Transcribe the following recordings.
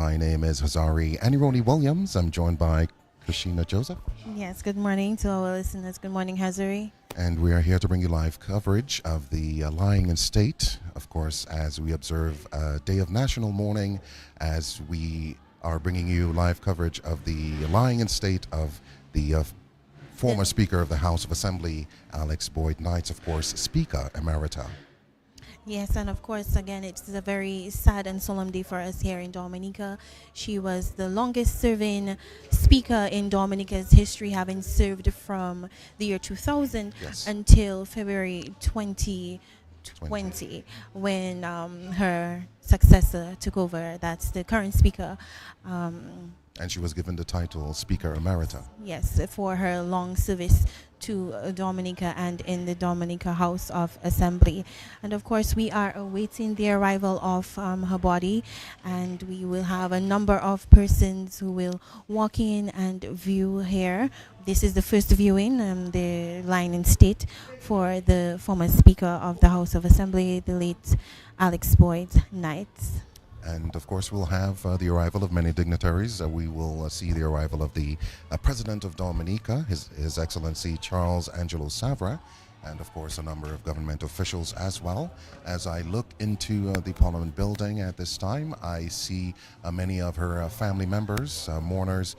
My name is Hazari Anironi Williams. I'm joined by Christina Joseph. Yes, good morning to our listeners. Good morning, Hazari. And we are here to bring you live coverage of the lying in state, of course, as we observe a day of national mourning, as we are bringing you live coverage of the lying in state of the former Speaker of the House of Assembly, Alix Boyd Knights, of course, Speaker Emerita. Yes, and of course, again, it's a very sad and solemn day for us here in Dominica. She was the longest serving speaker in Dominica's history, having served from the year 2000 until February 2020, when her successor took over. That's the current speaker. And she was given the title Speaker Emerita. Yes, for her long service to Dominica and in the Dominica House of Assembly. And of course, we are awaiting the arrival of her body, and we will have a number of persons who will walk in and view here. This is the first viewing, the line in state for the former Speaker of the House of Assembly, the late Alix Boyd Knights. And of course, we'll have the arrival of many dignitaries. We will see the arrival of the President of Dominica, His Excellency Charles Angelo Savra, and of course a number of government officials as well. As I look into the Parliament building at this time, I see many of her family members, mourners,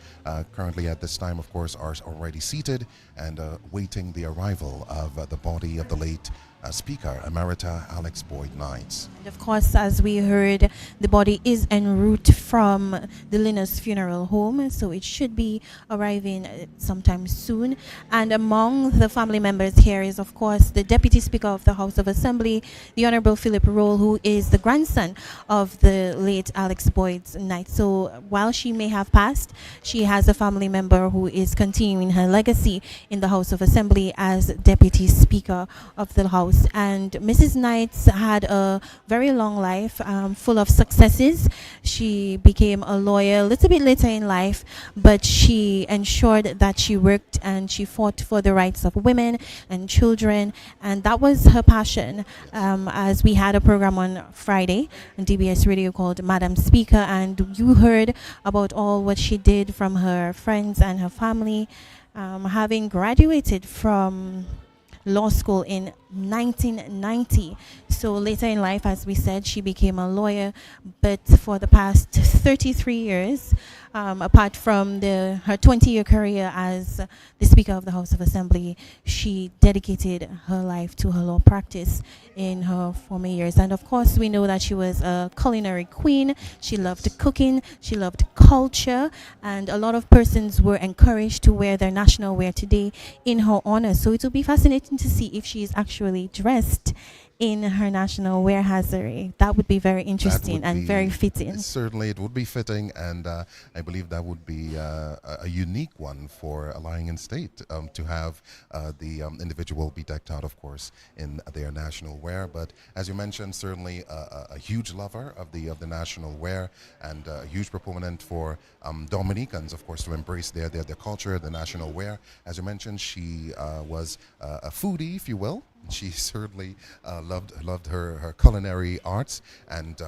currently at this time, of course, are already seated and waiting the arrival of the body of the late Speaker Emerita Alix Boyd Knights. And of course, as we heard, the body is en route from the Linus Funeral Home, so it should be arriving sometime soon. And among the family members here is, of course, the Deputy Speaker of the House of Assembly, the Honorable Philip Roll, who is the grandson of the late Alix Boyd Knights. So while she may have passed, she has a family member who is continuing her legacy in the House of Assembly as Deputy Speaker of the House. And Mrs. Knights had a very long life, full of successes. She became a lawyer a little bit later in life, but she ensured that she worked and she fought for the rights of women and children, and that was her passion. As we had a program on Friday on DBS Radio called Madam Speaker, and you heard about all what she did from her friends and her family, having graduated from law school in 1990. So later in life, as we said, she became a lawyer, but for the past 33 years, apart from her 20-year career as the Speaker of the House of Assembly, she dedicated her life to her law practice in her former years. And of course, we know that she was a culinary queen. She loved cooking, she loved culture, and a lot of persons were encouraged to wear their national wear today in her honor. So it will be fascinating to see if she is actually dressed in her national wear, Hazari. That would be very interesting and very fitting. Certainly, it would be fitting, and I believe that would be a unique one for a lying in state, to have the individual be decked out, of course, in their national wear. But as you mentioned, certainly a huge lover of the national wear, and a huge proponent for Dominicans, of course, to embrace their culture, the national wear. As you mentioned, she was a foodie, if you will. She certainly loved her culinary arts, and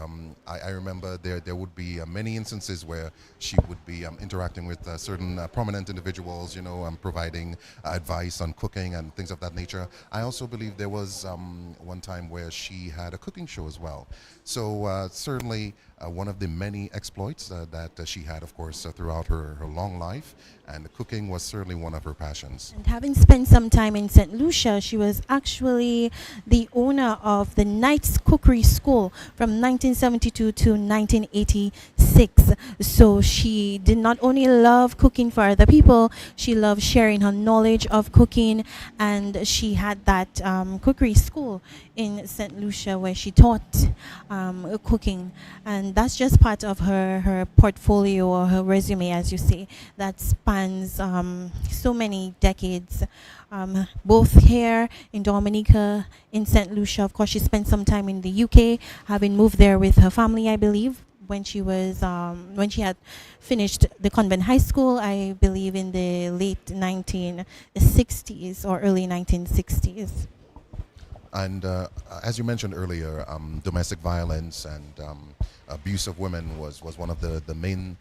I remember there would be many instances where she would be interacting with certain prominent individuals, providing advice on cooking and things of that nature. I also believe there was one time where she had a cooking show as well. So certainly one of the many exploits that she had, of course, throughout her long life, and cooking was certainly one of her passions. And having spent some time in St. Lucia, she was actually the owner of the Knights Cookery School from 1972 to 1986. So she did not only love cooking for other people, she loved sharing her knowledge of cooking, and she had that cookery school in St. Lucia where she taught cooking, and that's just part of her portfolio, or her resume, as you say, that spans so many decades, both here in Dominica, in St. Lucia. Of course, she spent some time in the UK, having moved there with her family, I believe, when she had finished the convent high school, I believe in the late 1960s or early 1960s. And as you mentioned earlier, domestic violence and abuse of women was one of the main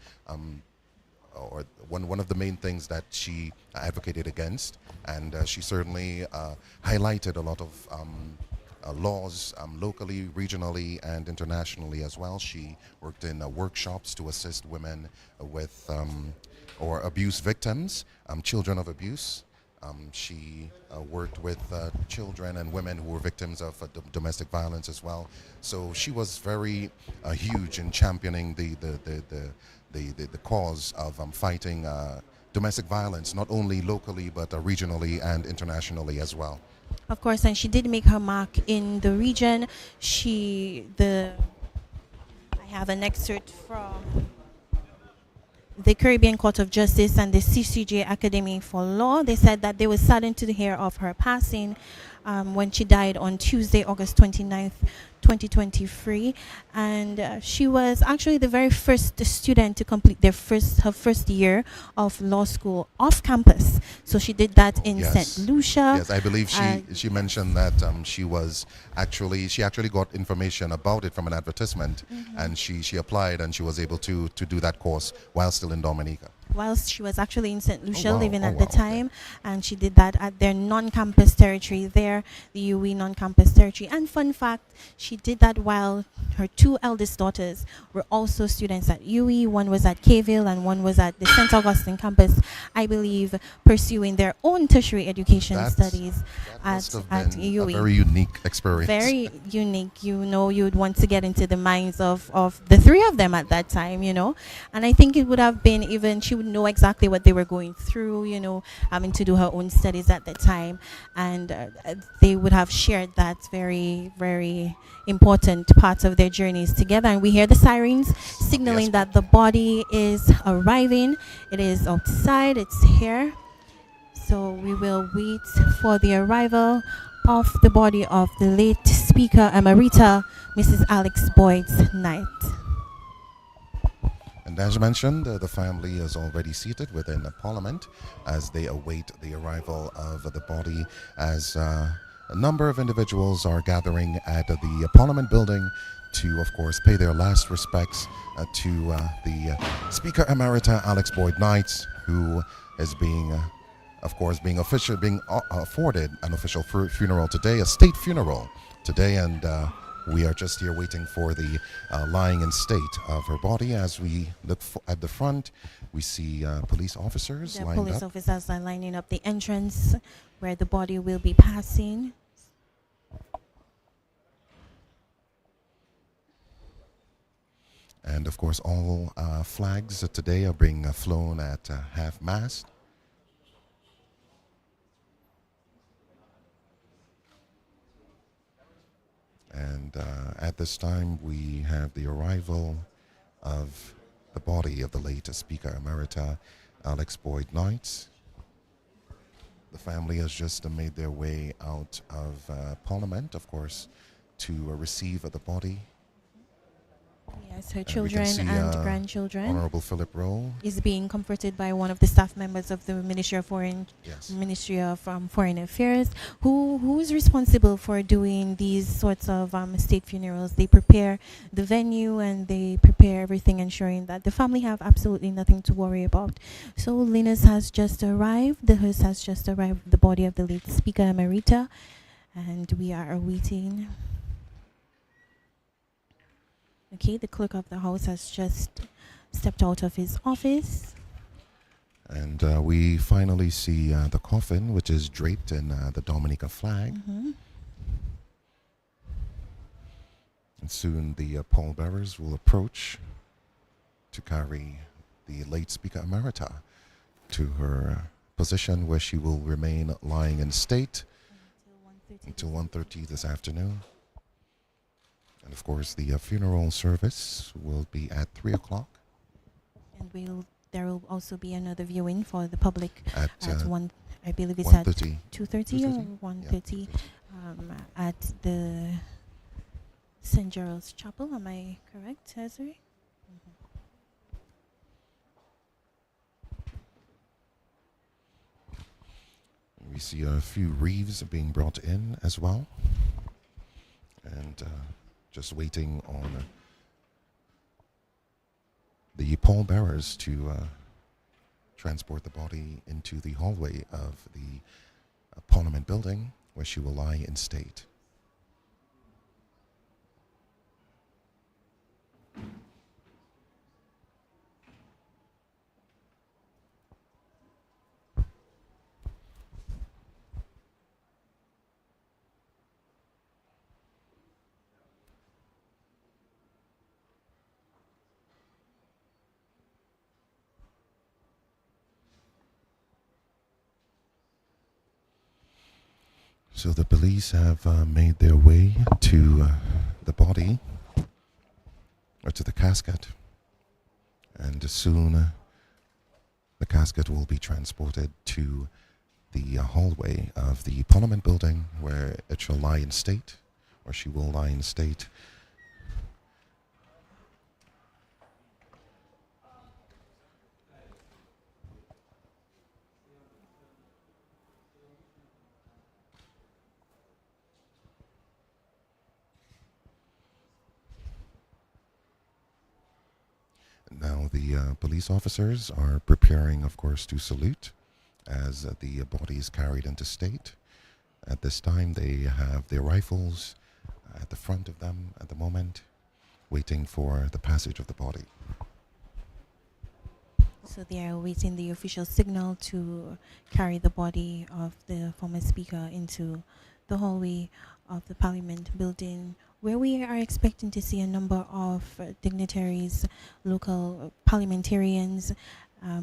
or one of the main things that she advocated against, and she certainly highlighted a lot of laws locally, regionally, and internationally as well. She worked in workshops to assist women with or abuse victims, children of abuse. She worked with children and women who were victims of domestic violence as well. So she was very huge in championing the cause of fighting domestic violence, not only locally but regionally and internationally as well. Of course, and she did make her mark in the region. I have an excerpt from the Caribbean Court of Justice and the CCJ Academy for Law. They said that they were saddened to hear of her passing when she died on Tuesday, August 29th, 2023. And she was actually the very first student to complete her first year of law school off campus. So she did that in Yes. St. Lucia. Yes, I believe she mentioned that she actually got information about it from an advertisement, and she applied and she was able to do that course while still in Dominica. Whilst she was actually in St. Lucia wow. living Oh, at the wow, okay. time, and she did that at their non-campus territory there, the UE non-campus territory. And fun fact, she did that while her two eldest daughters were also students at UE. One was at Kville and one was at the St. Augustine campus, I believe, pursuing their own tertiary education studies Must have at been UE. a very unique experience. Very unique. You'd want to get into the minds of the three of them at that time, and I think it would have been, even she would know exactly what they were going through, having to do her own studies at the time, and they would have shared that very, very important part of their journeys together. And we hear the sirens signaling that the body is arriving. It is outside, it's here. So we will wait for the arrival of the body of the late Speaker Emerita, Mrs. Alix Boyd-Knight. And as mentioned, the family is already seated within the Parliament as they await the arrival of the body, as a number of individuals are gathering at the Parliament building to, of course, pay their last respects to the Speaker Emerita Alix Boyd-Knight, who is being afforded an official funeral today, a state funeral today, and we are just here waiting for the lying in state of her body. As we look at the front, we see police officers lined up. Police officers are lining up the entrance where the body will be passing. And of course, all flags today are being flown at half-mast. And at this time, we have the arrival of the body of the late Speaker Emerita Alix Boyd-Knight. The family has just made their way out of Parliament, of course, to receive the body. Yes, her children and grandchildren. Honorable Philip Rowe is being comforted by one of the staff members of the Ministry of Foreign Affairs, who is responsible for doing these sorts of state funerals. They prepare the venue and they prepare everything, ensuring that the family have absolutely nothing to worry about. So Linus has just arrived. The hearse has just arrived. The body of the late Speaker Emerita, and we are awaiting. Okay, the clerk of the house has just stepped out of his office. And we finally see the coffin, which is draped in the Dominica flag. And soon the pallbearers will approach to carry the late Speaker Emerita to her position, where she will remain lying in state until 1:30 this afternoon. And of course, the funeral service will be at 3 o'clock. And there will also be another viewing for the public at 1. I believe it's 1:30. at 2:30 or 1:30 at the St. Gerald's Chapel. Am I correct, Cesare? We see a few wreaths being brought in as well. and just waiting on the pallbearers to transport the body into the hallway of the Parliament building, where she will lie in state. So the police have made their way to the body, or to the casket, and soon the casket will be transported to the hallway of the Parliament building, where it shall lie in state, or she will lie in state. Now the police officers are preparing, of course, to salute as the body is carried into state. At this time, they have their rifles at the front of them at the moment, waiting for the passage of the body. So they are awaiting the official signal to carry the body of the former speaker into the hallway of the Parliament building, where we are expecting to see a number of dignitaries, local parliamentarians,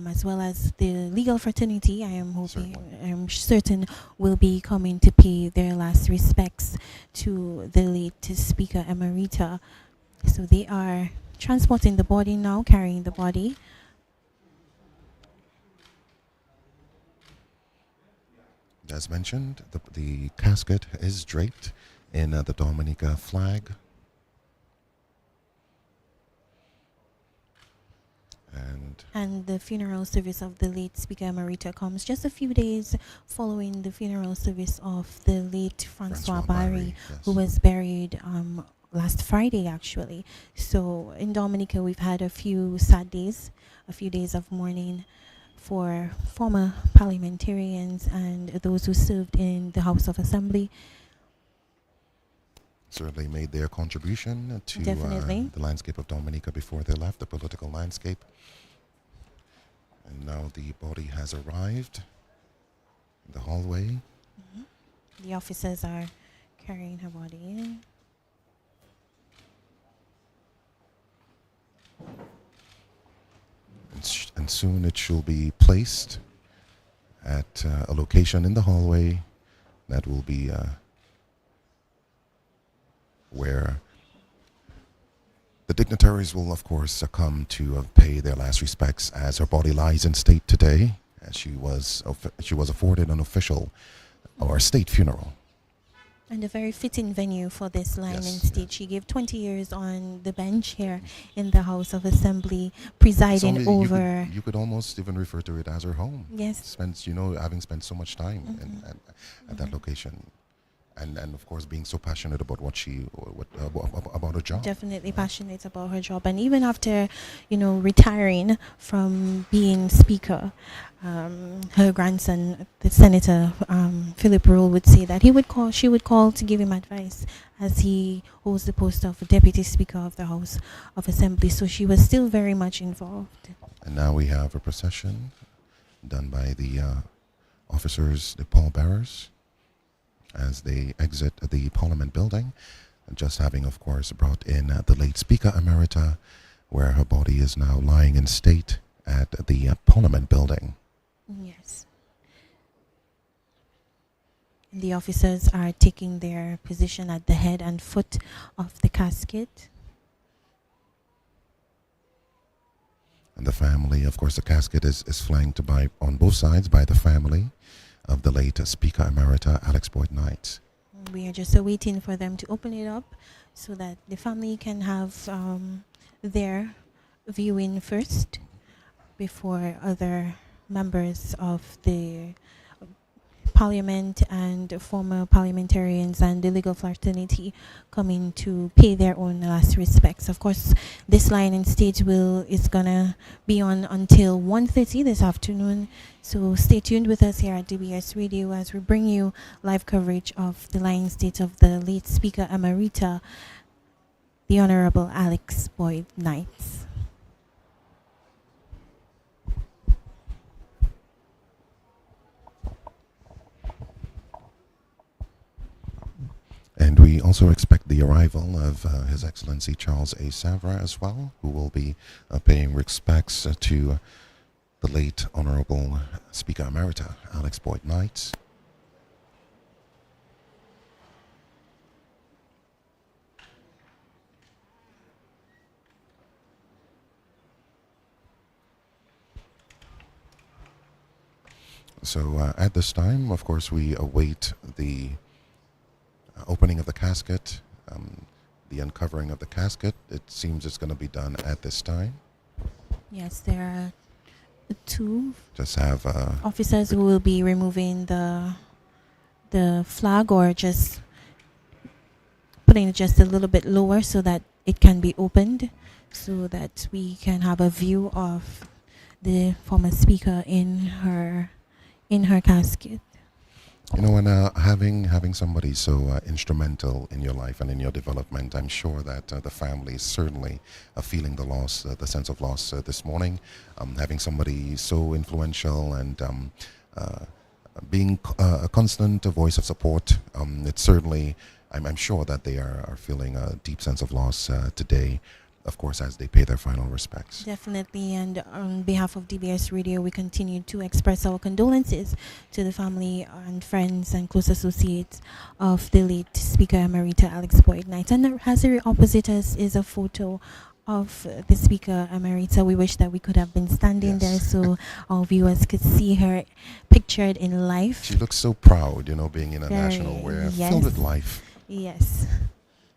as well as the legal fraternity. I am certain will be coming to pay their last respects to the late Speaker Emerita. So they are transporting the body now, carrying the body. As mentioned, the casket is draped in the Dominica flag. And the funeral service of the late Speaker Emerita comes just a few days following the funeral service of the late Francois Barry, yes, who was buried last Friday, actually. So in Dominica, we've had a few sad days, a few days of mourning for former parliamentarians and those who served in the House of Assembly. Certainly made their contribution to the landscape of Dominica before they left, the political landscape. And now the body has arrived in the hallway. Mm-hmm. The officers are carrying her body in. And soon it shall be placed at a location in the hallway that will be where the dignitaries will, of course, come to pay their last respects as her body lies in state today, as she was afforded an official or state funeral. And a very fitting venue for this line in state. She gave 20 years on the bench here in the House of Assembly, presiding over... You could almost even refer to it as her home. Yes. Having spent so much time at that location. And of course, being so passionate about about her job. Definitely passionate about her job, and even after, retiring from being speaker, her grandson, the Senator Philip Rule, would say that she would call to give him advice, as he holds the post of Deputy Speaker of the House of Assembly. So she was still very much involved. And now we have a procession done by the officers, the pallbearers, as they exit the Parliament building, just having, of course, brought in the late Speaker Emerita, where her body is now lying in state at the Parliament building. Yes. The officers are taking their position at the head and foot of the casket. And the family, of course, the casket is flanked on both sides by the family of the late Speaker Emerita, Alix Boyd-Knight. We are just waiting for them to open it up so that the family can have their viewing first before other members of the Parliament and former parliamentarians and the legal fraternity coming to pay their own last respects. Of course, this line in state is gonna be on until 1:30 this afternoon. So stay tuned with us here at DBS Radio as we bring you live coverage of the line in state of the late Speaker Emerita, the Honorable Alix Boyd Knight. And we also expect the arrival of His Excellency Charles A. Savra as well, who will be paying respects to the late Honorable Speaker Emerita, Alix Boyd Knight. So at this time, of course, we await the opening of the casket, the uncovering of the casket. It seems it's going to be done at this time. Yes, there are two Just have officers who will be removing the flag, or just putting it just a little bit lower so that it can be opened, so that we can have a view of the former speaker in her casket. You know, and having somebody so instrumental in your life and in your development, I'm sure that the family is certainly feeling the loss, the sense of loss this morning. Having somebody so influential and being a constant voice of support, it's certainly, I'm sure that they are feeling a deep sense of loss today, of course, as they pay their final respects. Definitely, and on behalf of DBS Radio, we continue to express our condolences to the family and friends and close associates of the late Speaker Emerita Alix Boyd Knight. And as opposite us is a photo of the Speaker Emerita. We wish that we could have been standing there so our viewers could see her pictured in life. She looks so proud, you know, being in a national wear, yes, filled with life. Yes.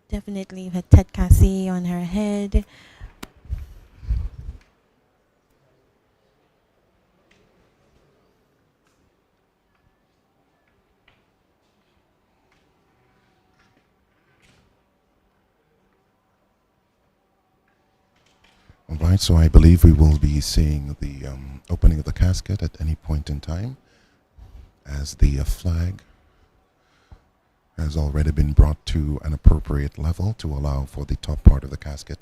Definitely her Ted Cassie on her head. All right, so I believe we will be seeing the opening of the casket at any point in time, as the flag has already been brought to an appropriate level to allow for the top part of the casket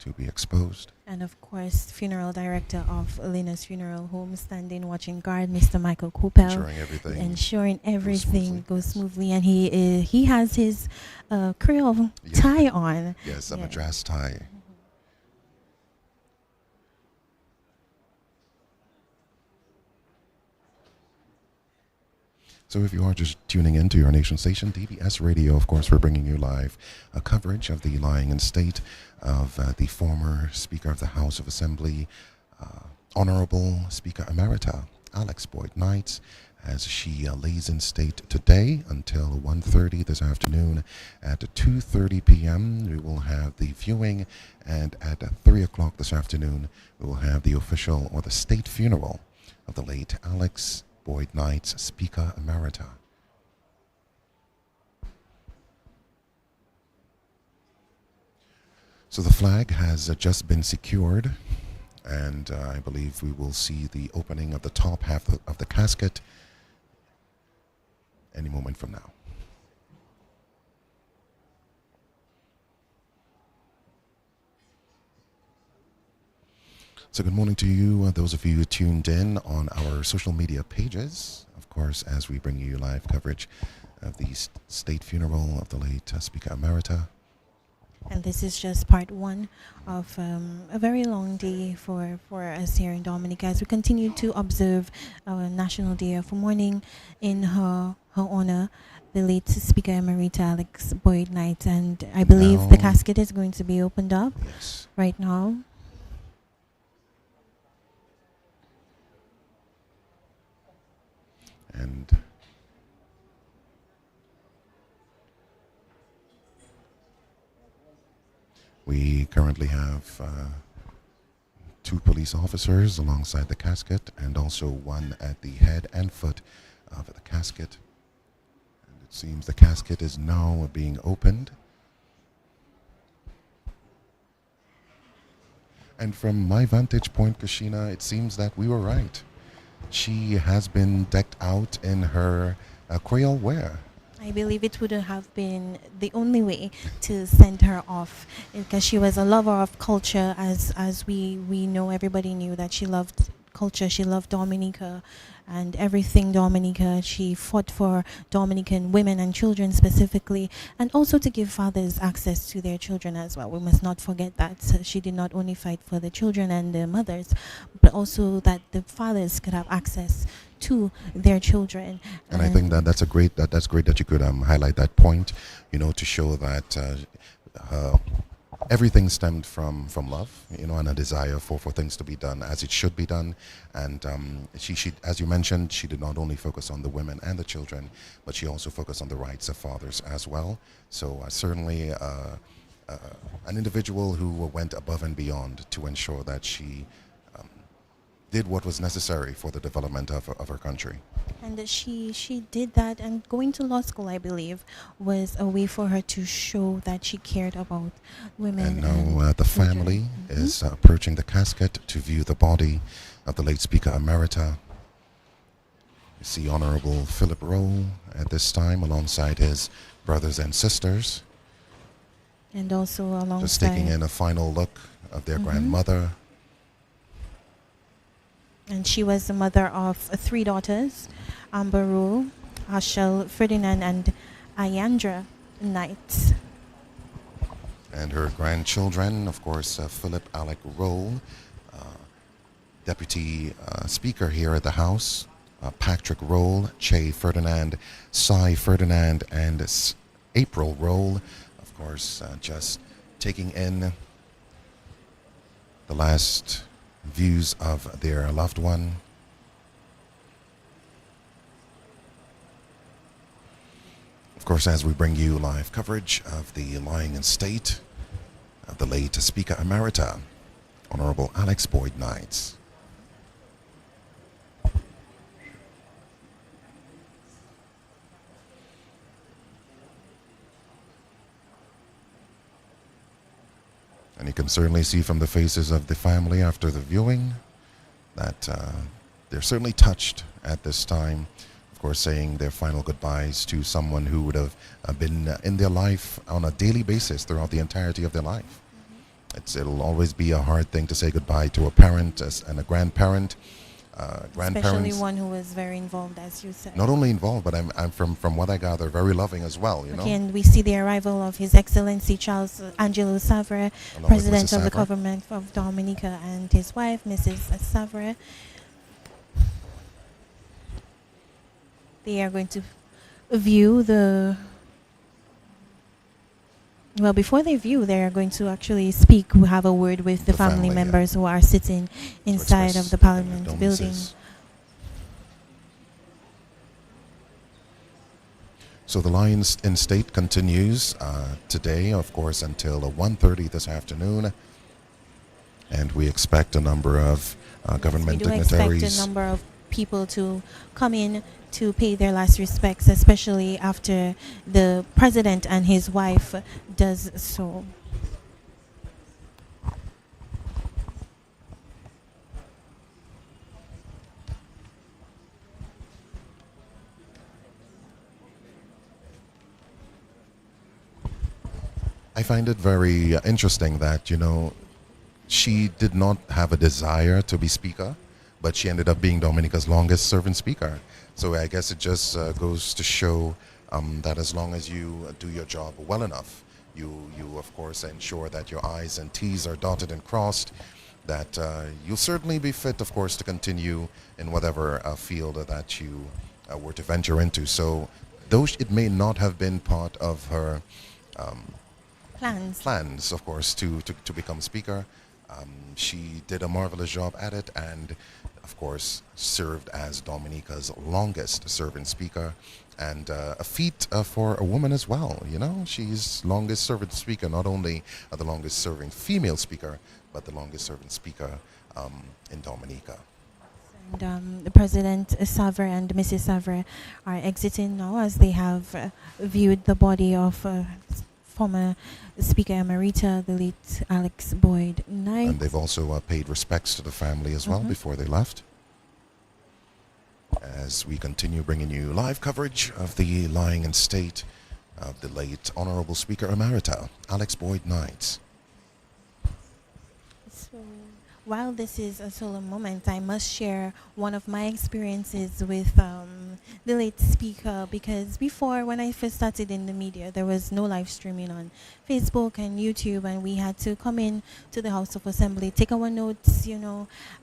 to be exposed. And of course, funeral director of Elena's Funeral Home standing watching guard, Mr. Michael Coppell, ensuring everything goes smoothly. And he has his Creole tie on. Yes, a madras tie. So if you are just tuning in to your nation station, DBS Radio, of course, we're bringing you live coverage of the lying in state of the former Speaker of the House of Assembly, Honorable Speaker Emerita Alix Boyd Knight, as she lays in state today until 1:30 this afternoon. At 2:30 p.m. we will have the viewing, and at 3 o'clock this afternoon we will have the official or the state funeral of the late Alix Boyd Knight's Speaker Emerita. So the flag has just been secured, and I believe we will see the opening of the top half of the casket any moment from now. So good morning to you, those of you who tuned in on our social media pages, of course, as we bring you live coverage of the state funeral of the late Speaker Emerita. And this is just part one of a very long day for us here in Dominica, as we continue to observe our National Day of Mourning in her honor, the late Speaker Emerita Alix Boyd Knight. And I believe the casket is going to be opened up right now. And we currently have 2 police officers alongside the casket, and also one at the head and foot of the casket. And it seems the casket is now being opened. And from my vantage point, Kashina, it seems that we were right. She has been decked out in her Creole wear. I believe it would have been the only way to send her off, because she was a lover of culture, as we know. Everybody knew that she loved culture. She loved Dominica and everything Dominica. She fought for Dominican women and children specifically, and also to give fathers access to their children as well. We must not forget that. So she did not only fight for the children and the mothers, but also that the fathers could have access to their children. And I think that that's great that you could highlight that point, to show that everything stemmed from love, and a desire for things to be done as it should be done. And she, as you mentioned, she did not only focus on the women and the children, but she also focused on the rights of fathers as well. So certainly an individual who went above and beyond to ensure that she did what was necessary for the development of her country. And she did that, and going to law school, I believe, was a way for her to show that she cared about women. And now the children. family is approaching the casket to view the body of the late Speaker Emerita. You see Honorable Philip Rowe at this time alongside his brothers and sisters. And also alongside... Just taking in a final look of their grandmother. And she was the mother of 3 daughters, Amber Rule, Ashel Ferdinand, and Ayandra Knight. And her grandchildren, of course, Philip Alec Rowe, Deputy Speaker here at the House, Patrick Rowe, Che Ferdinand, Cy Ferdinand, and April Rowe. Of course, just taking in the last views of their loved one. Of course, as we bring you live coverage of the lying in state of the late Speaker Emerita, Honorable Alix Boyd Knights. And you can certainly see from the faces of the family after the viewing that they're certainly touched at this time. Of course, saying their final goodbyes to someone who would have been in their life on a daily basis throughout the entirety of their life. It'll always be a hard thing to say goodbye to a parent and a grandparent. Especially one who was very involved, as you said. Not only involved, but I'm from what I gather, very loving as well. Again, we see the arrival of His Excellency Charles Angelo Savre, President of the Government of Dominica, and his wife, Mrs. Savre. They are going to view the... Well, before they view, they are going to actually speak. We have a word with the family members who are sitting inside of the Parliament building. So the lying in state continues today, of course, until 1:30 this afternoon. And we expect a number of government dignitaries. We do expect a number of people to come in to pay their last respects, especially after the president and his wife does so. I find it very interesting that, she did not have a desire to be speaker, but she ended up being Dominica's longest serving speaker. So I guess it just goes to show that as long as you do your job well enough, you of course ensure that your I's and T's are dotted and crossed, that you'll certainly be fit, of course, to continue in whatever field that you were to venture into. So though it may not have been part of her plans, of course, to become speaker, she did a marvelous job at it, and of course served as Dominica's longest serving speaker, and a feat for a woman as well. She's longest serving speaker, not only the longest serving female speaker, but the longest serving speaker in Dominica. And the President Savre and Mrs. Savre are exiting now as they have viewed the body of former Speaker Emerita, the late Alix Boyd Knight. And they've also paid respects to the family as well before they left. As we continue bringing you live coverage of the lying in state of the late Honorable Speaker Emerita, Alix Boyd Knight. So, while this is a solemn moment, I must share one of my experiences with the late speaker, because before, when I first started in the media, there was no live streaming on Facebook and YouTube, and we had to come in to the House of Assembly, take our notes,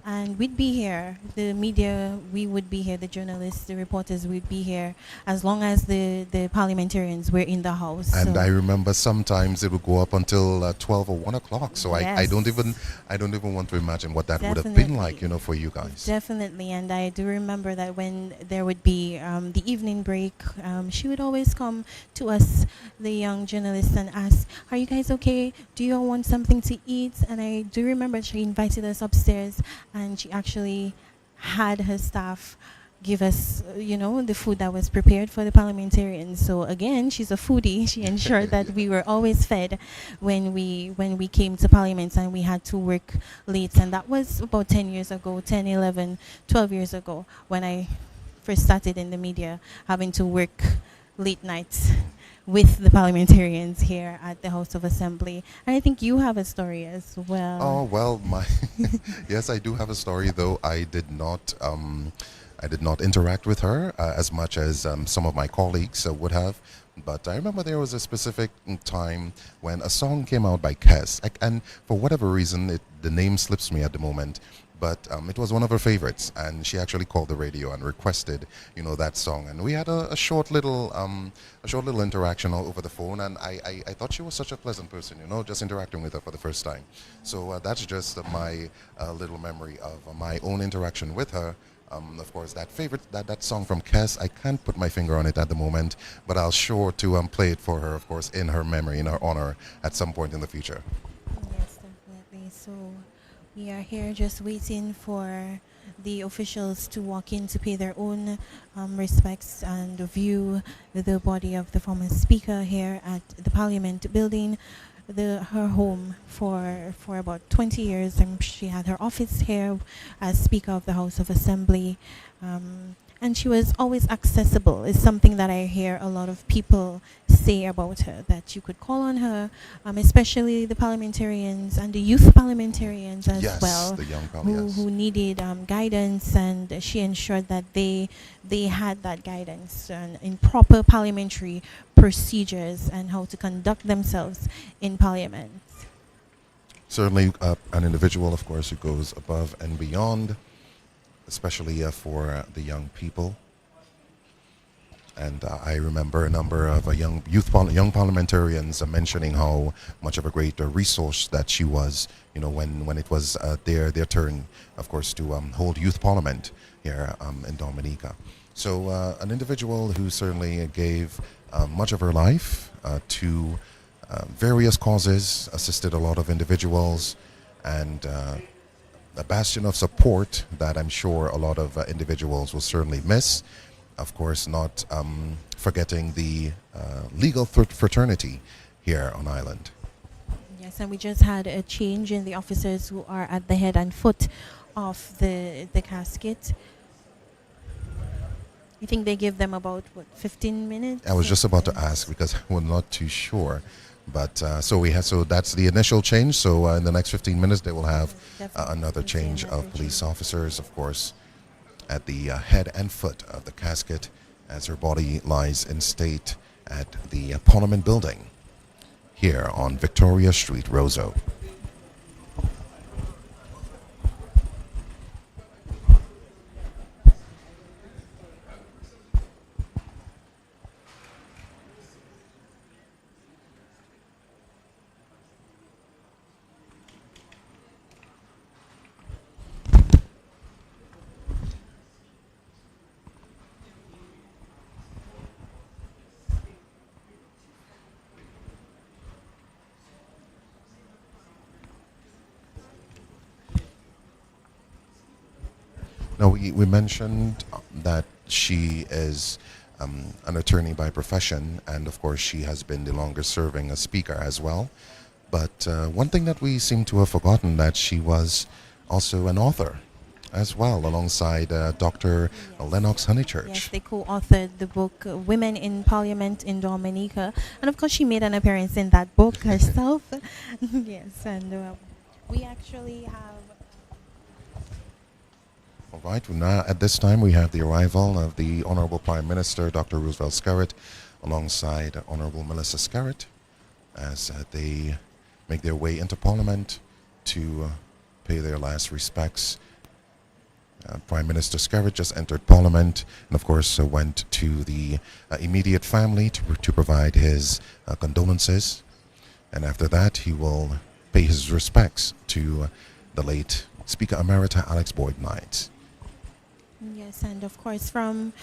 and we'd be here. The media, we would be here, the journalists, the reporters would be here as long as the parliamentarians were in the House. And so I remember sometimes it would go up until 12 or 1 o'clock. So yes. I don't even want to imagine what that would have Definitely. been like, for you guys. Definitely, and I do remember that when there would be the evening break, she would always come to us, the young journalists, and ask, "Are you guys okay? Do you all want something to eat?" And I do remember she invited us upstairs, and she actually had her staff give us, the food that was prepared for the parliamentarians. So again, she's a foodie. She ensured that we were always fed when we came to Parliament and we had to work late. And that was about 10 years ago, 10, 11, 12 years ago, when I first started in the media, having to work late nights with the parliamentarians here at the House of Assembly. And I think you have a story as well. Oh, well, yes, I do have a story, though I did not interact with her as much as some of my colleagues would have. But I remember there was a specific time when a song came out by Kes, and for whatever reason, the name slips me at the moment. But it was one of her favorites, and she actually called the radio and requested, that song. And we had a short little interaction all over the phone. And I thought she was such a pleasant person, just interacting with her for the first time. So that's just my little memory of my own interaction with her. Of course, that song from Kes, I can't put my finger on it at the moment, but I'll sure to play it for her, of course, in her memory, in her honor, at some point in the future. Yes, definitely. So we are here just waiting for the officials to walk in to pay their own respects and view the body of the former speaker here at the Parliament building. Her home for about 20 years, and she had her office here as Speaker of the House of Assembly, and she was always accessible. It's something that I hear a lot of people say about her, that you could call on her, especially the parliamentarians and the youth parliamentarians as well, the young who needed guidance, and she ensured that they had that guidance in proper parliamentary procedures and how to conduct themselves in Parliament. Certainly an individual, of course, who goes above and beyond, especially for the young people. And I remember a number of young parliamentarians mentioning how much of a great resource that she was, when it was their turn, of course, to hold youth parliament here in Dominica. So an individual who certainly gave much of her life to various causes, assisted a lot of individuals, and a bastion of support that I'm sure a lot of individuals will certainly miss. Of course, not forgetting the legal fraternity here on island. Yes, and we just had a change in the officers who are at the head and foot of the casket. I think they give them about 15 minutes. I was just about to ask because we're not too sure. But so that's the initial change. So in the next 15 minutes, they will have another change of police officers, of course, at the head and foot of the casket as her body lies in state at the Parliament building here on Victoria Street, Roseau. No, we mentioned that she is an attorney by profession, and of course, she has been the longest serving a speaker as well. But one thing that we seem to have forgotten that she was also an author as well, alongside Dr. Yes. Lennox Yes, Honeychurch. they co-authored the book Women in Parliament in Dominica, and of course, she made an appearance in that book herself. Yes, and we actually have. All right, well, now at this time we have the arrival of the Honorable Prime Minister, Dr. Roosevelt Skerritt, alongside Honorable Melissa Skerritt, as they make their way into Parliament to pay their last respects. Prime Minister Skerritt just entered Parliament and, of course, went to the immediate family to provide his condolences. And after that, he will pay his respects to the late Speaker Emerita Alix Boyd Knight. Yes, and of course, from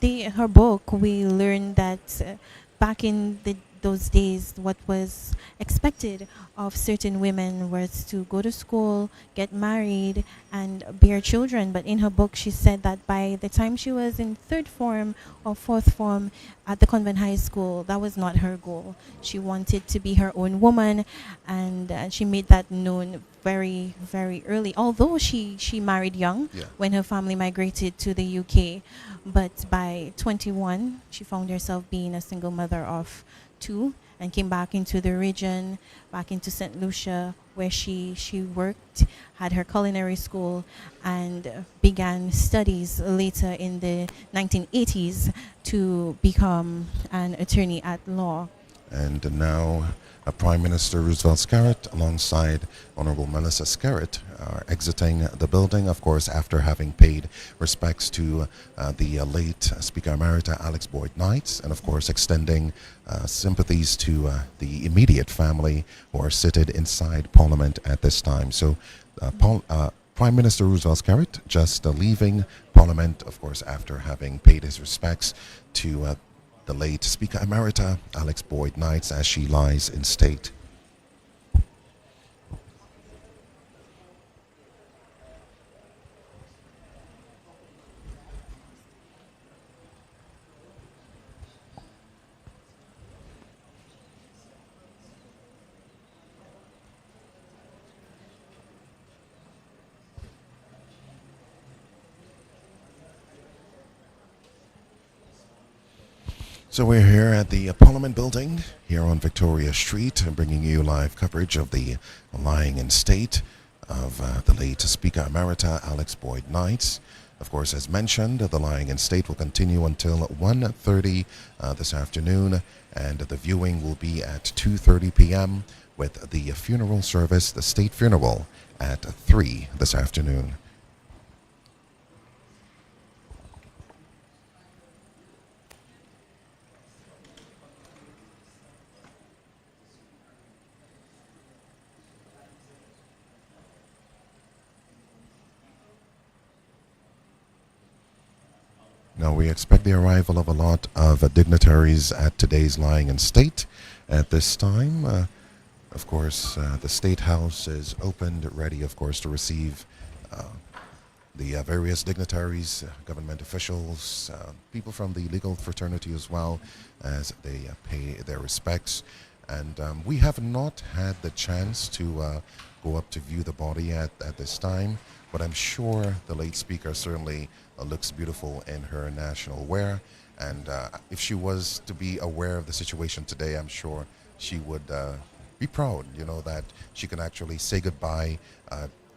the her book, we learned that back in those days, what was expected of certain women was to go to school, get married, and bear children. But in her book, she said that by the time she was in third form or fourth form at the convent high school, that was not her goal. She wanted to be her own woman, and she made that known very, very early. Although she married young Yeah. when her family migrated to the UK, but by 21, she found herself being a single mother of two and came back into the region, back into St. Lucia, where she worked, had her culinary school, and began studies later in the 1980s to become an attorney at law. And now Prime Minister Roosevelt Skerritt alongside Honorable Melissa Skerritt are exiting the building, of course, after having paid respects to the late Speaker Emerita Alix Boyd Knight, and of course extending sympathies to the immediate family who are seated inside Parliament at this time. So Prime Minister Roosevelt Skerritt just leaving Parliament, of course, after having paid his respects to the late Speaker Emerita Alix Boyd Knight as she lies in state. So we're here at the Parliament building here on Victoria Street, bringing you live coverage of the lying in state of the late Speaker Emerita Alix Boyd Knight. Of course, as mentioned, the lying in state will continue until 1:30 this afternoon, and the viewing will be at 2:30 p.m. with the funeral service, the state funeral, at 3 this afternoon. Now, we expect the arrival of a lot of dignitaries at today's lying in state. At this time, of course, the State House is opened, ready, of course, to receive the various dignitaries, government officials, people from the legal fraternity as well, as they pay their respects. And we have not had the chance to go up to view the body at this time, but I'm sure the late speaker certainly looks beautiful in her national wear. And if she was to be aware of the situation today, I'm sure she would be proud, you know, that she can actually say goodbye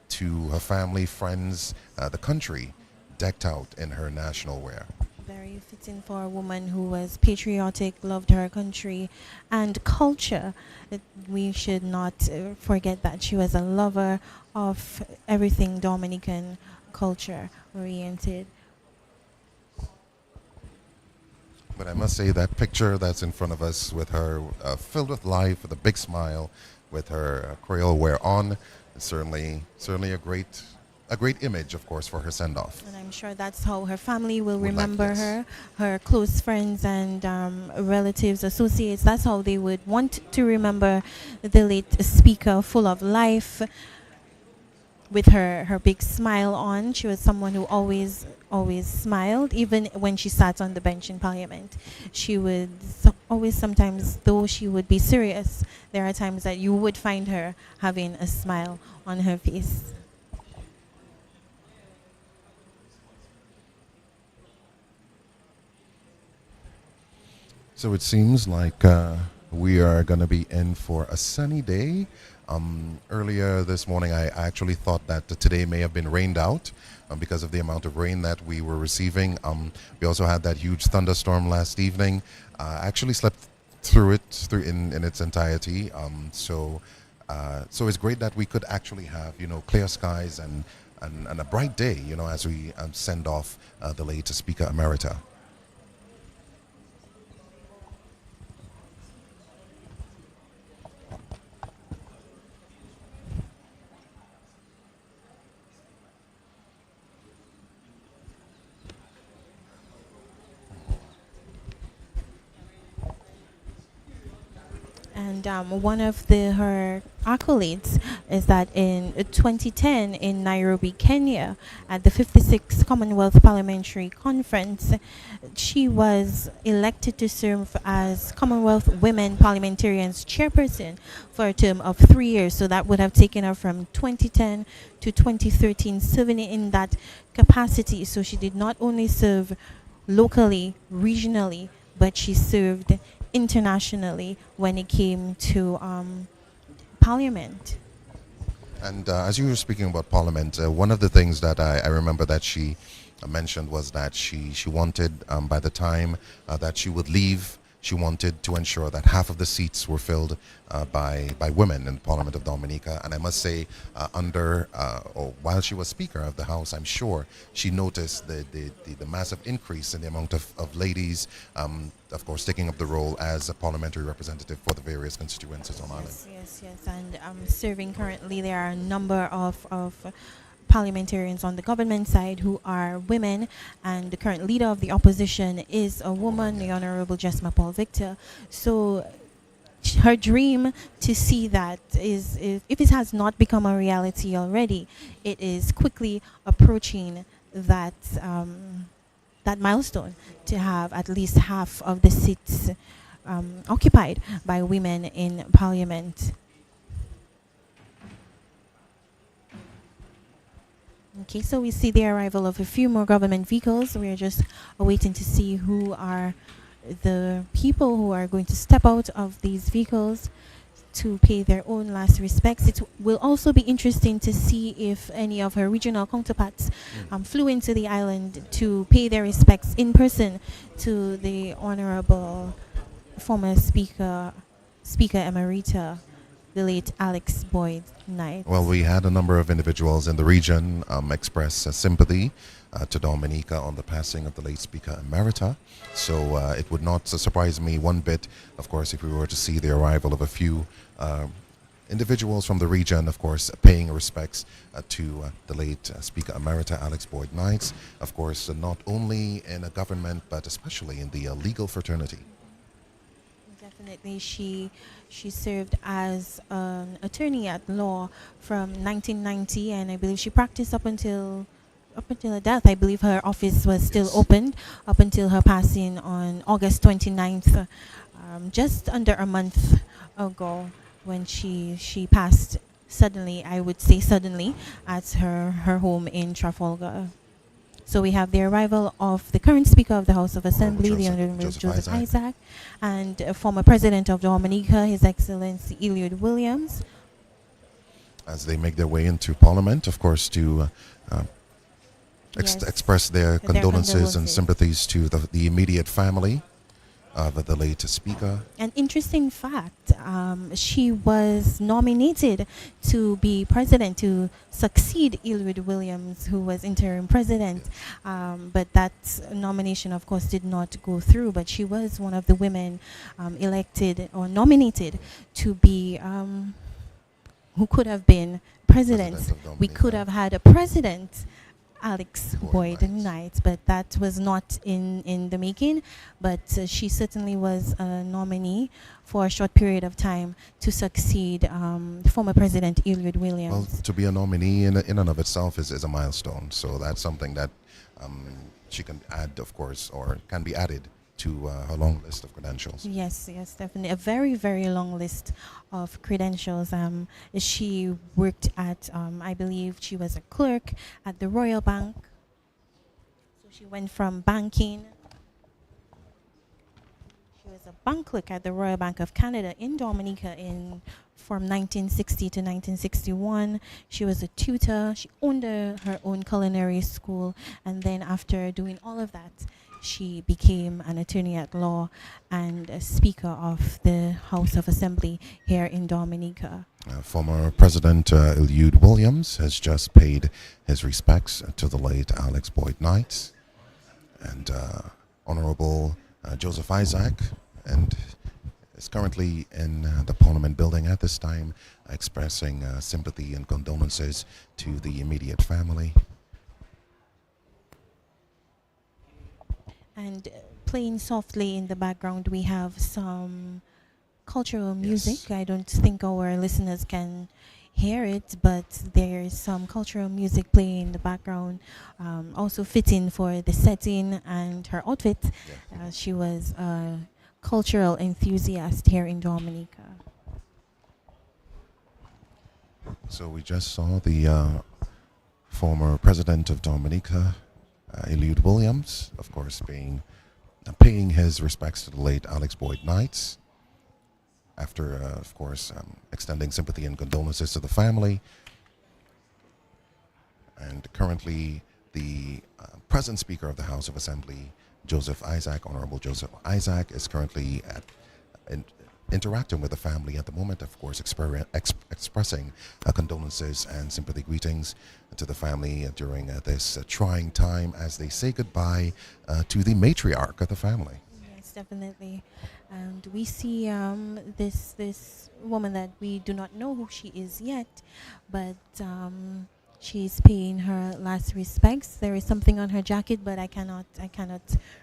to her family, friends, the country, decked out in her national wear. Very fitting for a woman who was patriotic, loved her country and culture. We should not forget that she was a lover of everything Dominican culture oriented. But I must say that picture that's in front of us with her filled with life, with a big smile, with her Creole wear on, is certainly a great image, of course, for her send-off. And I'm sure that's how her family will Would like remember this. her close friends and relatives, associates. That's how they would want to remember the late speaker, full of life, with her big smile on. She was someone who always smiled, even when she sat on the bench in Parliament. She would always, sometimes, though she would be serious, there are times that you would find her having a smile on her face. So it seems like we are going to be in for a sunny day. Earlier this morning, I actually thought that today may have been rained out because of the amount of rain that we were receiving. We also had that huge thunderstorm last evening. I actually slept through it in its entirety. So it's great that we could actually have clear skies and a bright day as we send off the late Speaker Emerita. And one of her accolades is that in 2010 in Nairobi, Kenya, at the 56th Commonwealth Parliamentary Conference, she was elected to serve as Commonwealth Women Parliamentarians Chairperson for a term of 3 years. So that would have taken her from 2010 to 2013, serving in that capacity. So she did not only serve locally, regionally, but she served internationally when it came to Parliament. And as you were speaking about Parliament, one of the things that I remember that she mentioned was that she wanted, by the time that she would leave, she wanted to ensure that half of the seats were filled by women in the Parliament of Dominica. And I must say, or while she was Speaker of the House, I'm sure she noticed the massive increase in the amount of ladies, of course, taking up the role as a parliamentary representative for the various constituencies on Island. Yes. And serving currently, there are a number of parliamentarians on the government side who are women, and the current leader of the opposition is a woman, the Honorable Jesma Paul Victor. So her dream to see that is, if it has not become a reality already, it is quickly approaching that that milestone to have at least half of the seats occupied by women in Parliament. Okay, so we see the arrival of a few more government vehicles. We are just waiting to see who are the people who are going to step out of these vehicles to pay their own last respects. It will also be interesting to see if any of her regional counterparts flew into the island to pay their respects in person to the Honorable former Speaker Emerita, the late Alix Boyd Knight. Well, we had a number of individuals in the region express sympathy to Dominica on the passing of the late Speaker Emerita. So it would not surprise me one bit, of course, if we were to see the arrival of a few individuals from the region, of course, paying respects to the late Speaker Emerita Alix Boyd Knight, of course, not only in a government, but especially in the legal fraternity. Definitely, she served as an attorney at law from 1990, and I believe she practiced up until her death. I believe her office was still opened up until her passing on August 29th, just under a month ago, when she passed suddenly. I would say suddenly, at her home in Trafalgar. So we have the arrival of the current Speaker of the House of Assembly, the Honorable Joseph Isaac, and former President of Dominica, His Excellency Eliud Williams. As they make their way into Parliament, of course, to express their condolences and sympathies to the immediate family of the late Speaker. An interesting fact, she was nominated to be president, to succeed Eliud Williams, who was interim president. But that nomination, of course, did not go through. But she was one of the women elected or nominated to be, who could have been president. We could have had a president Alix Boyd Boyd Knight. Knight, but that was not in the making. But she certainly was a nominee for a short period of time to succeed former President Eliud Well, Williams. to be a nominee in and of itself is a milestone. So that's something that she can add, of course, or can be added to her long list of credentials. Yes, yes, definitely. A very, very long list of credentials. She worked at, I believe she was a clerk at the Royal Bank. So she went from banking. She was a bank clerk at the Royal Bank of Canada in Dominica from 1960 to 1961. She was a tutor. She owned her own culinary school. And then after doing all of that, she became an attorney at law and a Speaker of the House of Assembly here in Dominica. Former President Eliud Williams has just paid his respects to the late Alix Boyd Knight and Honorable Joseph Isaac, and is currently in the Parliament building at this time, expressing sympathy and condolences to the immediate family. And playing softly in the background, we have some cultural music. Yes. I don't think our listeners can hear it, but there's some cultural music playing in the background, also fitting for the setting and her outfit. Yeah. She was a cultural enthusiast here in Dominica. So we just saw the former president of Dominica, Eliud Williams, of course, paying his respects to the late Alix Boyd Knight, after, of course, extending sympathy and condolences to the family. And currently, the present Speaker of the House of Assembly, Honorable Joseph Isaac, is currently interacting with the family at the moment, of course, expressing condolences and sympathy greetings to the family during this trying time as they say goodbye to the matriarch of the family. Yes, definitely. And we see this woman that we do not know who she is yet, but she's paying her last respects. There is something on her jacket, but I cannot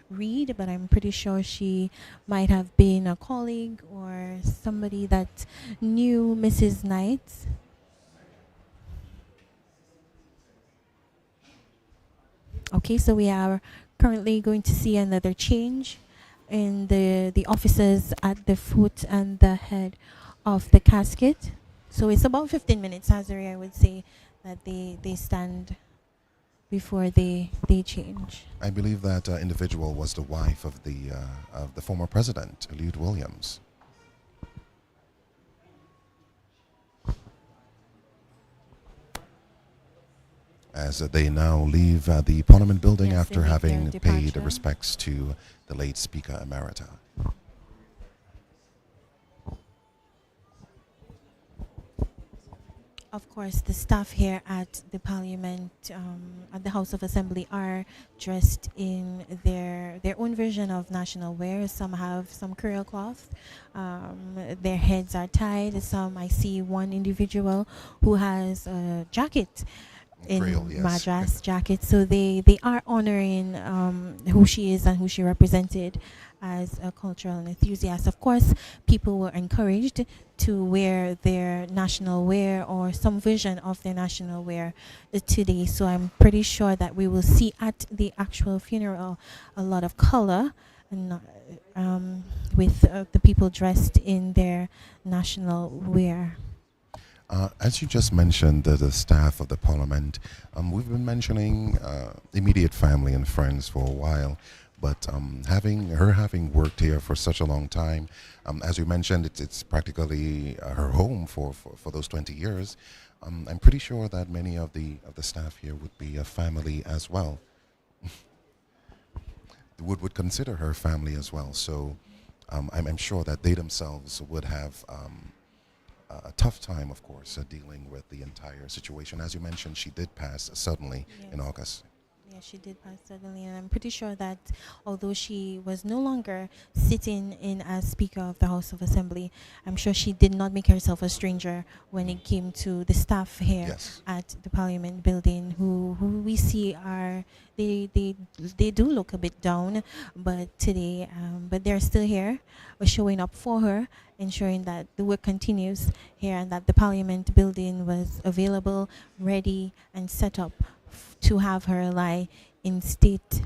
read, but I'm pretty sure she might have been a colleague or somebody that knew Mrs. Knight. Okay, so we are currently going to see another change in the officers at the foot and the head of the casket. So it's about 15 minutes, Hazari, I would say, that they stand before they change. I believe that individual was the wife of the former president, Eliud Williams. As they now leave the Parliament building, Yes, after they make having their paid departure. respects to the late Speaker Emerita. Of course, the staff here at the Parliament, at the House of Assembly, are dressed in their own version of national wear. Some have some curl cloth. Their heads are tied. I see one individual who has a jacket in Creole, yes. Madras jacket. So they are honoring who she is and who she represented as a cultural enthusiast. Of course, people were encouraged to wear their national wear or some version of their national wear today. So I'm pretty sure that we will see at the actual funeral a lot of color and with the people dressed in their national wear. As you just mentioned, the staff of the Parliament, we've been mentioning immediate family and friends for a while, but having worked here for such a long time, as you mentioned, it's practically her home for those 20 years. I'm pretty sure that many of the staff here would be a family as well. would consider her family as well. So I'm sure that they themselves would have a tough time, of course, dealing with the entire situation. As you mentioned, she did pass suddenly in Yes. August. Yeah, she did pass suddenly, and I'm pretty sure that although she was no longer sitting in as Speaker of the House of Assembly, I'm sure she did not make herself a stranger when it came to the staff here Yes. at the Parliament building, who we see are they do look a bit down, but today, but they're still here, showing up for her, ensuring that the work continues here and that the Parliament building was available, ready, and set up to have her lie in state.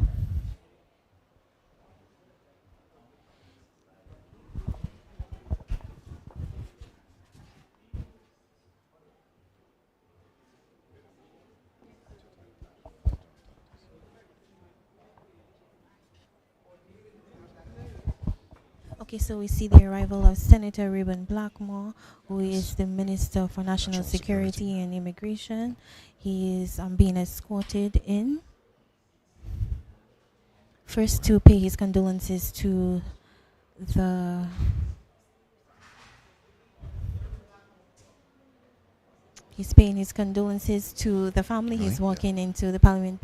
Okay, so we see the arrival of Senator Reuben Blackmore, who is the Minister for National National Security. Security and Immigration. He is being escorted in. First, to pay his condolences to the He's paying his condolences to the family. Really? He's Yeah. walking into the Parliament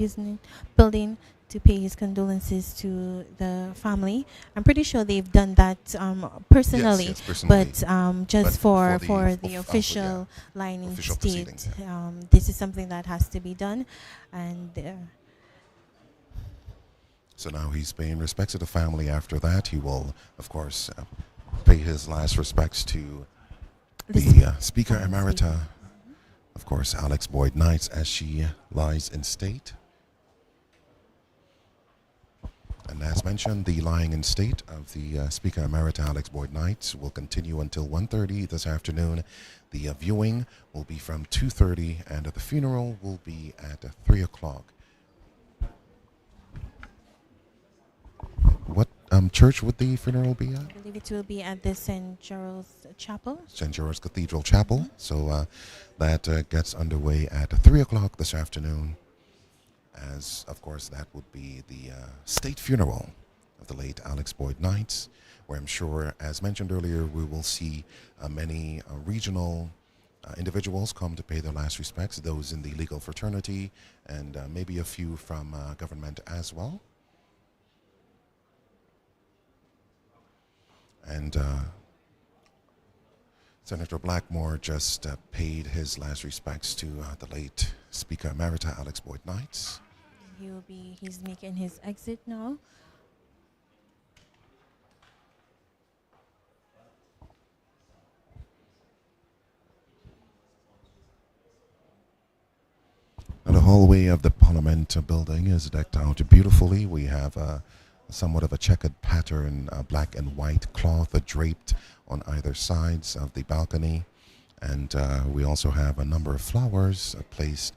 building to pay his condolences to the family. I'm pretty sure they've done that personally, Yes, personally. but just But for the official line in official state, proceedings, yeah. this is something that has to be done, and So now he's paying respects to the family. After that, he will, of course, pay his last respects to the Speaker Emerita, of course, Alix Boyd Knights, as she lies in state. And as mentioned, the lying in state of the Speaker Emerita, Alix Boyd Knights, will continue until 1:30 this afternoon. The viewing will be from 2:30, and the funeral will be at 3 o'clock. What church would the funeral be at? I believe it will be at the St. Gerald's Chapel. St. George's Cathedral Chapel. So that gets underway at 3 o'clock this afternoon, as, of course, that would be the state funeral of the late Alix Boyd Knights, where I'm sure, as mentioned earlier, we will see many regional individuals come to pay their last respects, those in the legal fraternity, and maybe a few from government as well. And Senator Blackmore just paid his last respects to the late Speaker Emerita Alix Boyd Knights. He's making his exit now. And the hallway of the Parliament building is decked out beautifully. We have somewhat of a checkered pattern, black and white cloth draped on either sides of the balcony. And we also have a number of flowers placed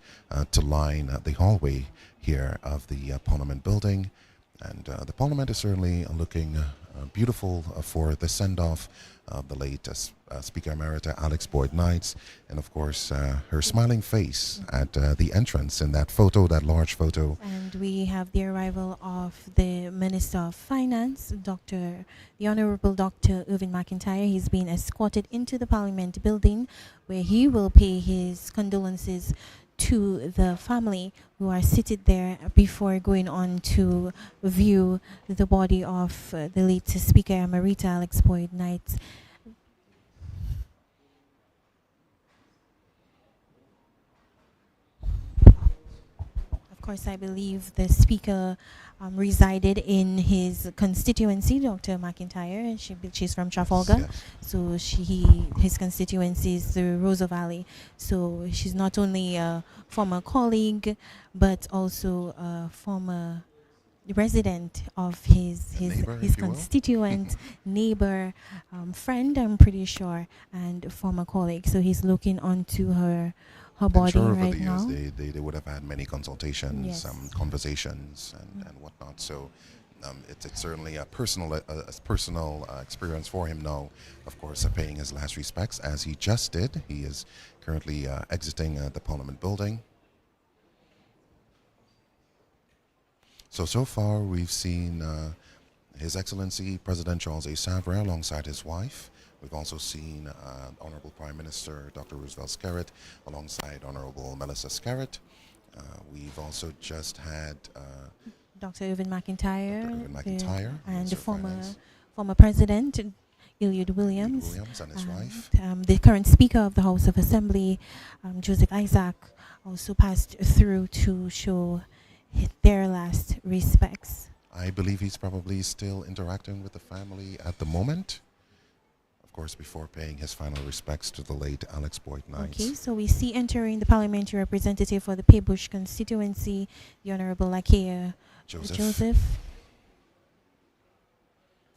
to line the hallway here of the Parliament building. And the Parliament is certainly looking beautiful for the send-off of the late Speaker Emerita Alix Boyd Knights, and of course her smiling face at the entrance in that photo, that large photo. And we have the arrival of the Minister of Finance, the Honorable Dr. Irvin McIntyre. He's been escorted into the Parliament building, where he will pay his condolences to the family who are seated there before going on to view the body of the late Speaker Emerita Alix Boyd Knights. Of course, I believe the Speaker resided in his constituency, Dr. McIntyre. She's from Trafalgar, Yes. so his constituency is the Rosa Valley. So she's not only a former colleague, but also a former resident of his Neighbor, if you will. constituent, neighbor, friend, I'm pretty sure, and former colleague. So he's looking onto her I'm body sure over right the years now. they would have had many consultations, Yes. conversations, and whatnot. So it's certainly a personal experience for him now, of course, paying his last respects, as he just did. He is currently exiting the Parliament building. So far we've seen His Excellency President Charles A. Savra alongside his wife. We've also seen Honorable Prime Minister Dr. Roosevelt Skerritt alongside Honorable Melissa Skerritt. We've also just had Dr. Irvin McIntyre, Dr. Irvin McIntyre, and Minister the of Finance, former president, Eliud Lee Williams, Williams and his wife. the current Speaker of the House of Assembly, Joseph Isaac, also passed through to show their last respects. I believe he's probably still interacting with the family at the moment. Of course, before paying his final respects to the late Alix Boyd Knight. Okay, so we see entering the parliamentary representative for the Paybush constituency, the Honorable Lakia Joseph.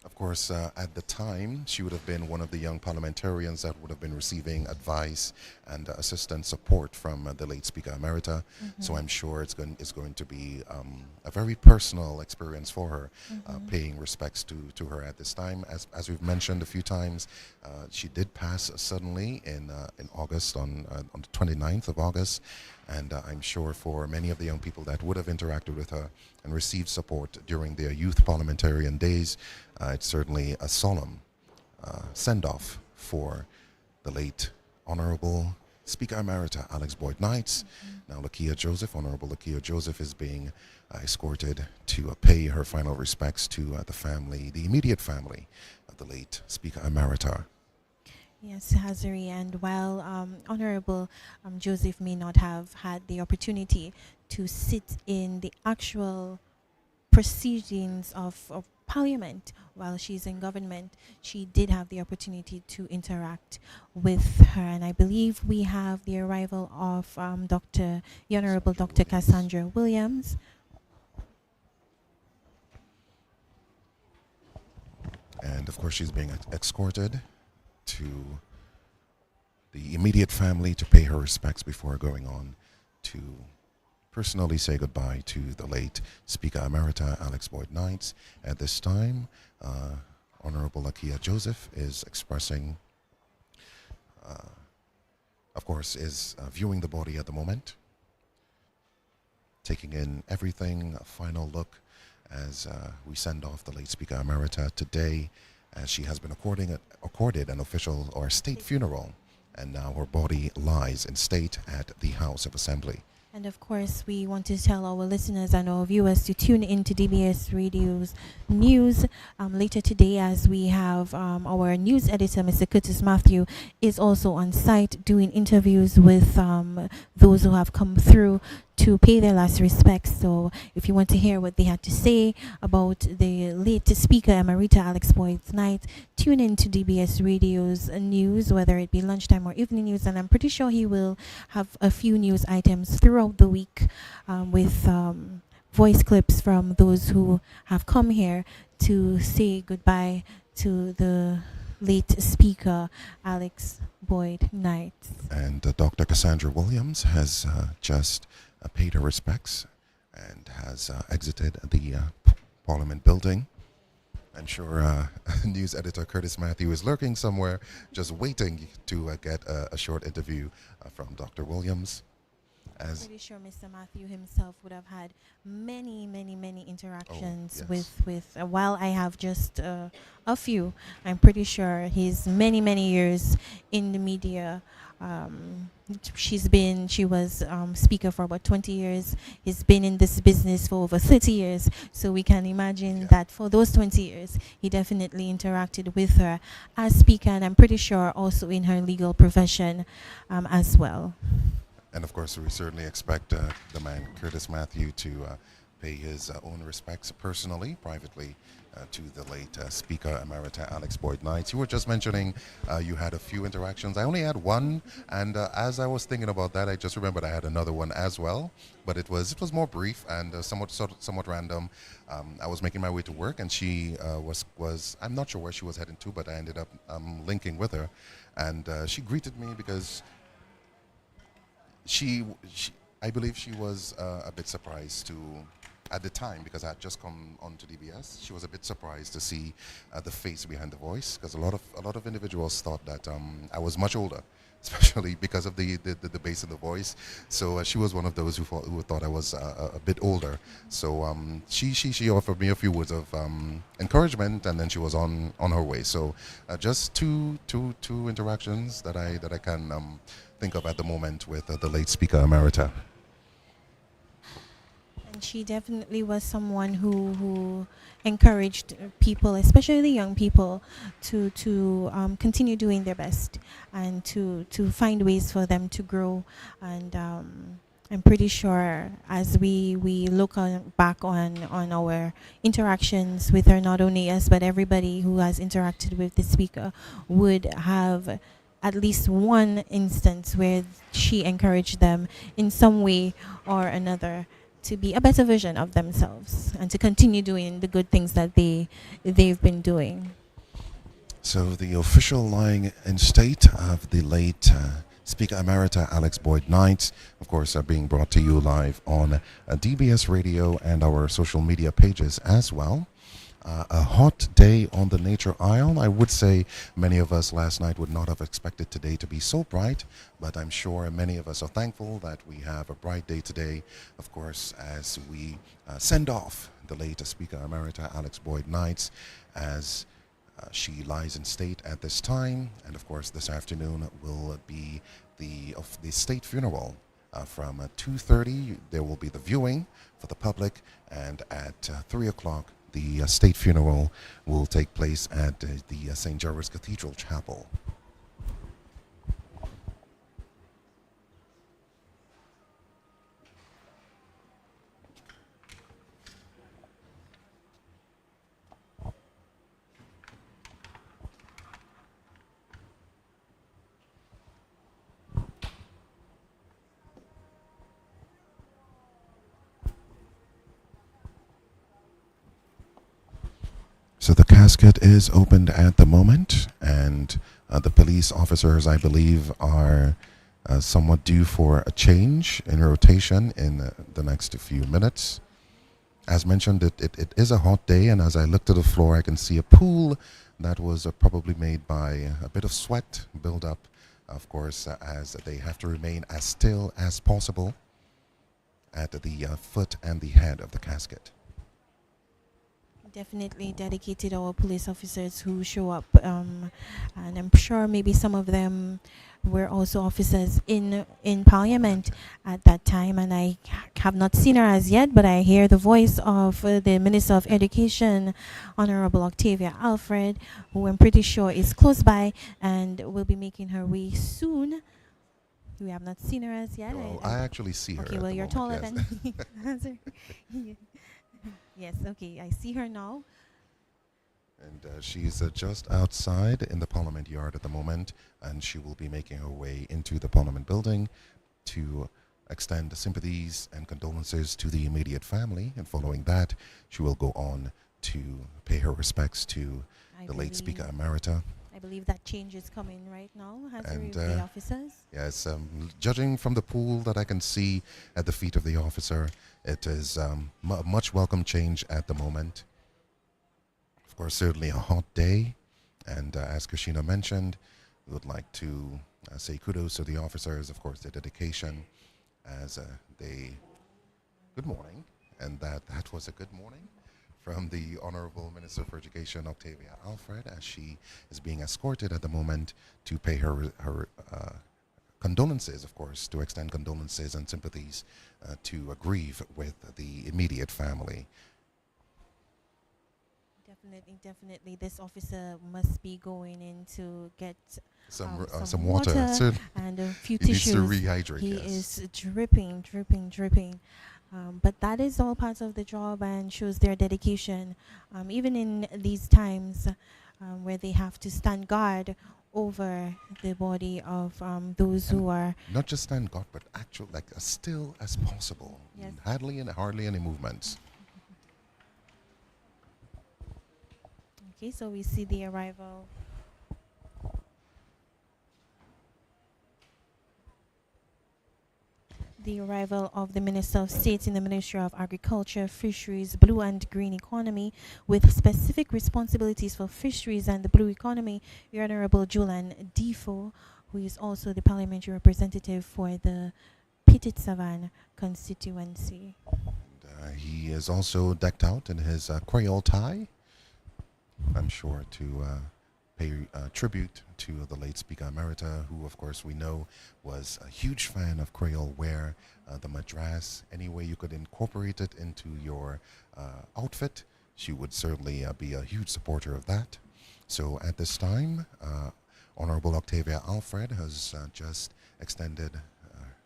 Of course, at the time, she would have been one of the young parliamentarians that would have been receiving advice and assistance support from the late Speaker Emerita. So I'm sure it's going to be a very personal experience for her, paying respects to her at this time. As we've mentioned a few times, she did pass suddenly in August, on the 29th of August. And I'm sure for many of the young people that would have interacted with her and received support during their youth parliamentarian days, it's certainly a solemn send-off for the late Honorable Speaker Emerita Alix Boyd Knight. Now Lakia Joseph, Honorable Lakia Joseph, is being escorted to pay her final respects to the family, the immediate family of the late Speaker Emerita. Yes, Hazari, and while Honorable Joseph may not have had the opportunity to sit in the actual proceedings of Parliament while she's in government, she did have the opportunity to interact with her. And I believe we have the arrival of the Honorable Dr. Cassandra Williams. And of course, she's being escorted to the immediate family to pay her respects before going on to personally say goodbye to the late Speaker Emerita Alix Boyd Knight. At this time, Honorable Lakia Joseph is expressing, of course, is viewing the body at the moment, taking in everything, a final look as we send off the late Speaker Emerita today, as she has been accorded an official or state funeral, and now her body lies in state at the House of Assembly. And of course, we want to tell our listeners and our viewers to tune into DBS Radio's news later today, as we have our news editor, Mr. Curtis Matthew, is also on site doing interviews with those who have come through to pay their last respects. So if you want to hear what they had to say about the late Speaker Emerita Alix Boyd Knight, tune in to DBS Radio's news, whether it be lunchtime or evening news, and I'm pretty sure he will have a few news items throughout the week with voice clips from those who have come here to say goodbye to the late Speaker Alix Boyd Knight. And Dr. Cassandra Williams has just paid her respects and has exited the Parliament building. I'm sure news editor Curtis Matthew is lurking somewhere, just waiting to get a short interview from Dr. Williams. I'm pretty sure Mr. Matthew himself would have had many interactions with while I have just a few. I'm pretty sure he's many years in the media. She was speaker for about 20 years. He's been in this business for over 30 years. So we can imagine that for those 20 years, he definitely interacted with her as speaker, and I'm pretty sure also in her legal profession as well. And of course, we certainly expect the man, Curtis Matthew, to pay his own respects personally, privately, to the late Speaker Emerita Alix Boyd Knight. You were just mentioning you had a few interactions. I only had one, and as I was thinking about that, I just remembered I had another one as well, but it was more brief and somewhat random. I was making my way to work, and she was I'm not sure where she was heading to, but I ended up linking with her, and she greeted me because I believe she was a bit surprised at the time, because I had just come onto DBS. She was a bit surprised to see the face behind the voice, because a lot of individuals thought that I was much older, especially because of the bass of the voice. So she was one of those who thought I was a bit older. So she offered me a few words of encouragement, and then she was on her way. So just two interactions that I can think of at the moment with the late Speaker Emerita. She definitely was someone who encouraged people, especially young people, to continue doing their best and to find ways for them to grow. And I'm pretty sure as we look back on our interactions with her, not only us but everybody who has interacted with the speaker would have at least one instance where she encouraged them in some way or another to be a better version of themselves and to continue doing the good things that they've been doing. So the official lying in state of the late Speaker Emerita Alix Boyd Knight, of course, are being brought to you live on DBS Radio and our social media pages as well. A hot day on the Nature Isle. I would say many of us last night would not have expected today to be so bright, but I'm sure many of us are thankful that we have a bright day today, of course, as we send off the late Speaker Emerita Alix Boyd Knight as she lies in state at this time. And of course, this afternoon will be the state funeral. From 2:30, there will be the viewing for the public, and at 3 o'clock, the state funeral will take place at the St. George's Cathedral Chapel. So the casket is opened at the moment, and the police officers, I believe, are somewhat due for a change in rotation in the next few minutes. As mentioned, it is a hot day, and as I look to the floor, I can see a pool that was probably made by a bit of sweat buildup, of course, as they have to remain as still as possible at the foot and the head of the casket. Definitely dedicated our police officers who show up, and I'm sure maybe some of them were also officers in Parliament at that time, and I have not seen her as yet, but I hear the voice of the Minister of Education, Honorable Octavia Alfred, who I'm pretty sure is close by and will be making her way soon. We have not seen her as yet. Well, I actually see her. Okay, at well, the you're moment, taller yes. than me. Yes, okay, I see her now. And she's just outside in the Parliament yard at the moment, and she will be making her way into the Parliament building to extend sympathies and condolences to the immediate family. And following that, she will go on to pay her respects to the late Speaker Emerita. I believe that change is coming right now. Has And, the officers? Yes, judging from the pool that I can see at the feet of the officer, it is a much welcome change at the moment. Of course, certainly a hot day, and as Christina mentioned, we would like to say kudos to the officers, of course, their dedication as they... Good morning, and that was a good morning from the Honorable Minister for Education, Octavia Alfred, as she is being escorted at the moment to pay her condolences, of course, to extend condolences and sympathies to grieve with the immediate family. Definitely, this officer must be going in to get some water and a few he tissues. needs to rehydrate. He Yes. is dripping. But that is all part of the job and shows their dedication, even in these times where they have to stand guard over the body of those who are not just stand guard, but actual like as still as possible. Yes. Hardly any movements. Okay, so we see the arrival. The arrival of the Minister of State in the Ministry of Agriculture, Fisheries, Blue and Green Economy, with specific responsibilities for fisheries and the blue economy, the Honorable Julian Defoe, who is also the parliamentary representative for the Petit Savan constituency. And, he is also decked out in his Creole tie, I'm sure, to pay tribute to the late Speaker Emerita, who, of course, we know was a huge fan of Creole wear, the madras. Any way you could incorporate it into your outfit, she would certainly be a huge supporter of that. So at this time, Honorable Octavia Alfred has just extended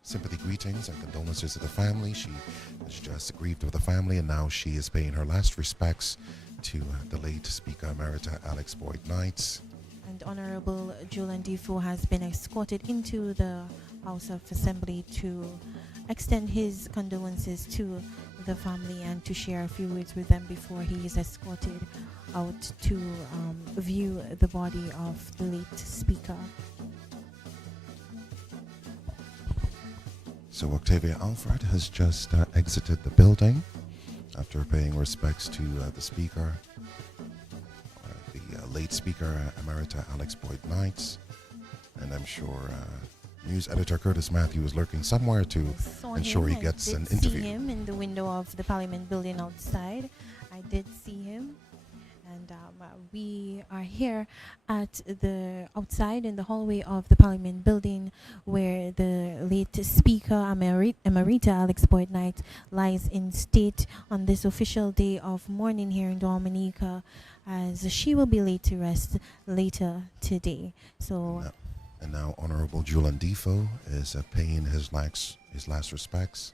sympathy greetings and condolences to the family. She has just grieved with the family, and now she is paying her last respects to the late Speaker Emerita Alix Boyd Knights. And Honorable Julian Defoe has been escorted into the House of Assembly to extend his condolences to the family and to share a few words with them before he is escorted out to view the body of the late Speaker. So Octavia Alfred has just exited the building after paying respects to the Speaker, the late Speaker Emerita Alix Boyd Knights, and I'm sure News Editor Curtis Matthew is lurking somewhere to ensure he gets an interview. I did see him in the window of the Parliament building outside. I did see him. And we are here at the outside in the hallway of the Parliament building, where the late Speaker Emerita Alix Boyd Knight lies in state on this official day of mourning here in Dominica, as she will be laid to rest later today. So. And now Honorable Julian Defoe is paying his last respects.